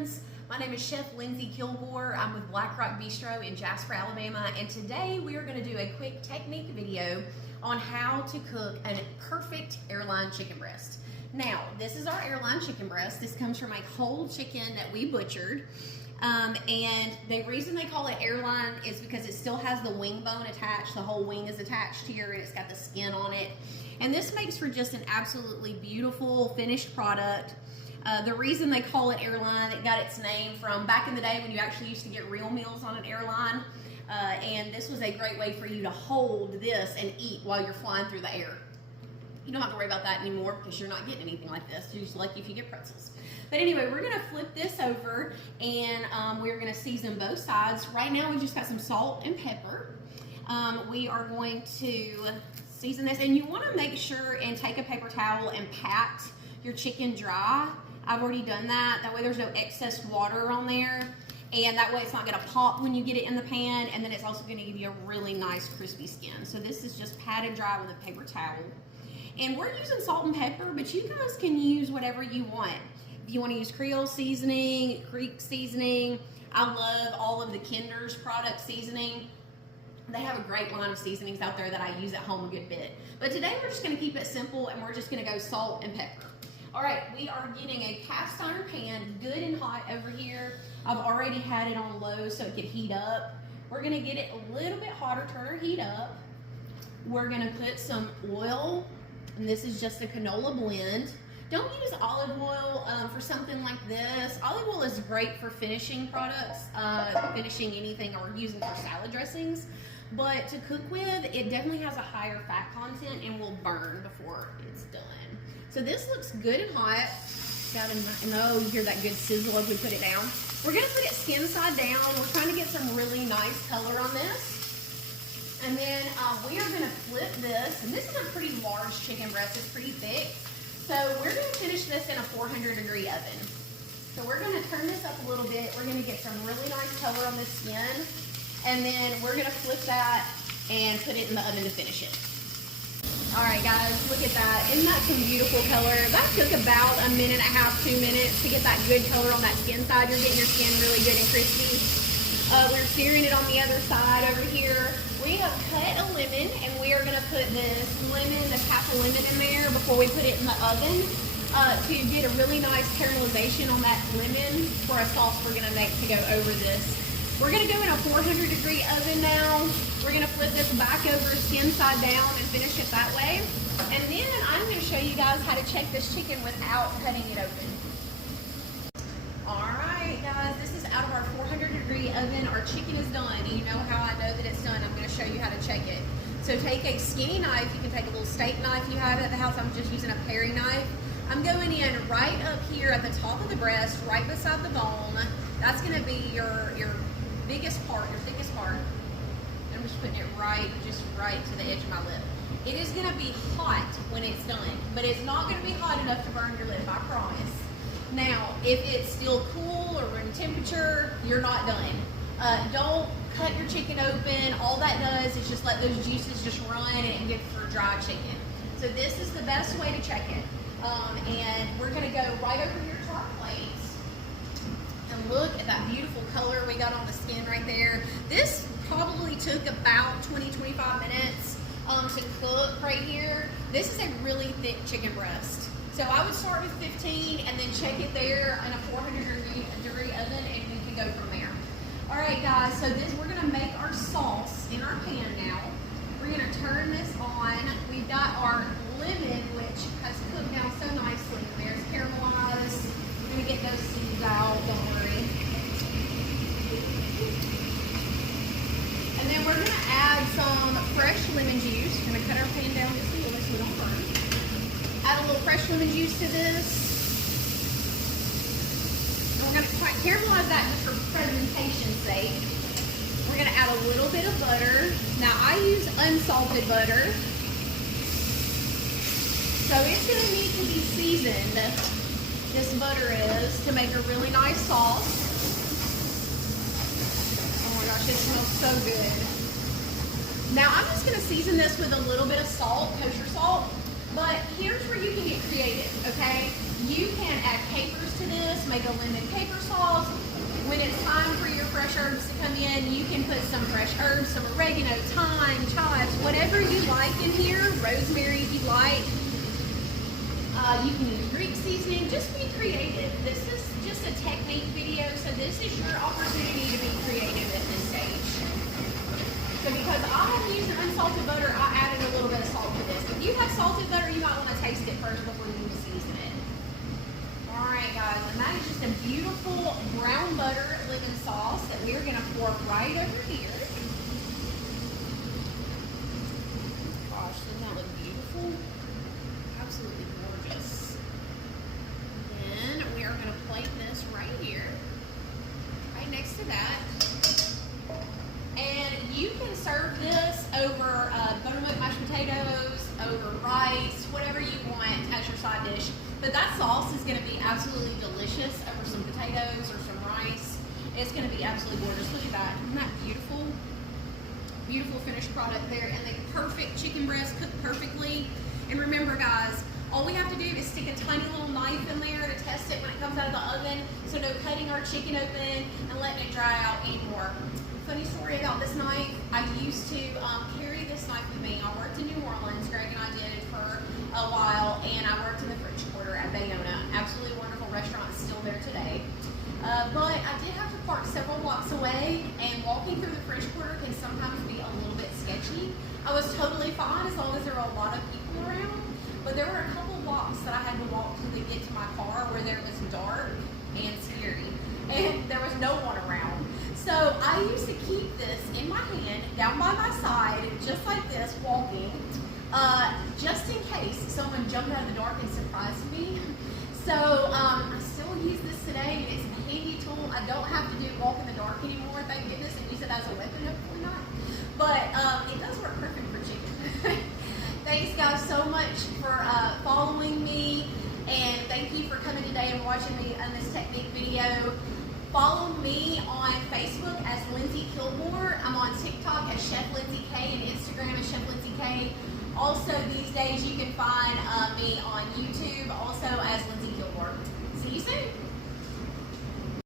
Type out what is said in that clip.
friends. My name is Chef Lindsay Kilgore. I'm with Black Rock Bistro in Jasper, Alabama, and today we are going to do a quick technique video on how to cook a perfect airline chicken breast. Now, this is our airline chicken breast. This comes from a whole chicken that we butchered. And the reason they call it airline is because it still has the wing bone attached. The whole wing is attached here and it's got the skin on it. And this makes for just an absolutely beautiful finished product. The reason they call it airline, it got its name from back in the day when you actually used to get real meals on an airline. And this was a great way for you to hold this and eat while you're flying through the air. You don't have to worry about that anymore because you're not getting anything like this. You're just lucky if you get pretzels. But anyway, we're gonna flip this over and we're gonna season both sides. Right now we just got some salt and pepper. We are going to season this, and you wanna make sure and take a paper towel and pat your chicken dry. I've already done that. That way there's no excess water on there. And that way it's not gonna pop when you get it in the pan, and then it's also gonna give you a really nice crispy skin. So this is just patted dry with a paper towel. And we're using salt and pepper, but you guys can use whatever you want. If you want to use Creole seasoning, Creek seasoning, I love all of the Kinder's product seasoning. They have a great line of seasonings out there that I use at home a good bit. But today we're just going to keep it simple, and we're just going to go salt and pepper. All right, we are getting a cast iron pan, good and hot over here. I've already had it on low so it could heat up. We're going to get it a little bit hotter, turn our heat up. We're going to put some oil. And this is just a canola blend. Don't use olive oil for something like this. Olive oil is great for finishing products, finishing anything, or using for salad dressings. But to cook with, it definitely has a higher fat content and will burn before it's done. So this looks good and hot. You hear that good sizzle as we put it down. We're gonna put it skin side down. We're trying to get some really nice color on this. And then we are gonna flip this, and this is a pretty large chicken breast, it's pretty thick. So we're gonna finish this in a 400-degree oven. So we're gonna turn this up a little bit. We're gonna get some really nice color on the skin. And then we're gonna flip that and put it in the oven to finish it. All right guys, look at that. Isn't that some beautiful color? That took about a minute and a half, 2 minutes to get that good color on that skin side. You're getting your skin really good and crispy. We're searing it on the other side over here. We have cut a lemon, and we are gonna put this half a lemon in there before we put it in the oven to get a really nice caramelization on that lemon for a sauce we're gonna make to go over this. We're gonna go in a 400-degree oven now. We're gonna flip this back over skin side down and finish it that way. And then I'm gonna show you guys how to check this chicken without cutting it open. All right, guys, this is out of our 400-degree oven. Our chicken is done. And you know how I know that it's done. I'm going to show you how to check it. So take a skinny knife. You can take a little steak knife you have at the house. I'm just using a paring knife. I'm going in right up here at the top of the breast, right beside the bone. That's going to be your biggest part, your thickest part. I'm just putting it right to the edge of my lip. It is going to be hot when it's done, but it's not going to be hot enough to burn your lip, I promise. Now, if it's still cool or room temperature, you're not done. Don't cut your chicken open. All that does is just let those juices just run, and it gets for dry chicken. So this is the best way to check it. And we're gonna go right over here to our plates. And look at that beautiful color we got on the skin right there. This probably took about 20-25 minutes to cook right here. This is a really thick chicken breast. So I would start with 15 and then check it there in a 400-degree oven, and we can go from there. All right, guys, so we're gonna make our sauce in our pan now. We're gonna turn this on. We've got our lemon, which has cooked down so nicely. There's caramelized. We're gonna get those seeds out, don't worry. And then we're gonna add some fresh lemon juice. We're gonna cut our pan down just a little so we don't burn. Add a little fresh lemon juice to this. And we're going to try to caramelize that just for presentation's sake. We're going to add a little bit of butter. Now I use unsalted butter. So it's going to need to be seasoned, this butter is, to make a really nice sauce. Oh my gosh, it smells so good. Now I'm just going to season this with a little bit of salt, kosher salt. But here's where you can get creative, okay? You can add capers to this, make a lemon caper sauce. When it's time for your fresh herbs to come in, you can put some fresh herbs, some oregano, thyme, chives, whatever you like in here, rosemary if you like. You can use Greek seasoning, just be creative. This is just a technique video, so this is your opportunity to be creative at this stage. So because I'm using unsalted butter, I added a little bit of salt to this. If you have salted butter, you might want to taste it first before you season it. Alright guys, and that is just a beautiful brown butter lemon sauce that we're going to pour right over here. Gosh, doesn't that look beautiful? Absolutely gorgeous. Then we are going to plate this right here, right next to that. And you can serve this over buttermilk mashed potatoes, over rice, whatever you want as your side dish. But that sauce is going to be absolutely delicious over some potatoes or some rice. It's going to be absolutely gorgeous. Look at that. Isn't that beautiful? Beautiful finished product there. And the perfect chicken breast cooked perfectly. And remember guys, all we have to do is stick a tiny little knife in there to test it when it comes out of the oven. So no cutting our chicken open and letting it dry out anymore. Funny story about this knife. I used to carry this knife with me. I worked in New Orleans. Greg and I did for a while, and I worked in the French Quarter at Bayona. Absolutely wonderful restaurant, still there today. But I did have to park several blocks away, and walking through the French Quarter can sometimes be a little bit sketchy. I was totally fine as long as there were a lot of people around, but there were a couple blocks that I had to walk to get to my car where there was dark and scary, and there was no one around. So I used to keep this in my hand, down by my side, just like this, walking, just in case someone jumped out of the dark and surprised me. So I still use this today, and it's a handy tool. I don't have to walk in the dark anymore, thank goodness, and use it as a weapon, hopefully not. But it does work perfect for chicken. Thanks guys so much for following me, and thank you for coming today and watching me on this technique video. Follow me on Facebook as Lindsay Kilgore. I'm on TikTok as Chef Lindsay K and Instagram as Chef Lindsay K. Also, these days you can find me on YouTube also as Lindsay Kilgore. See you soon.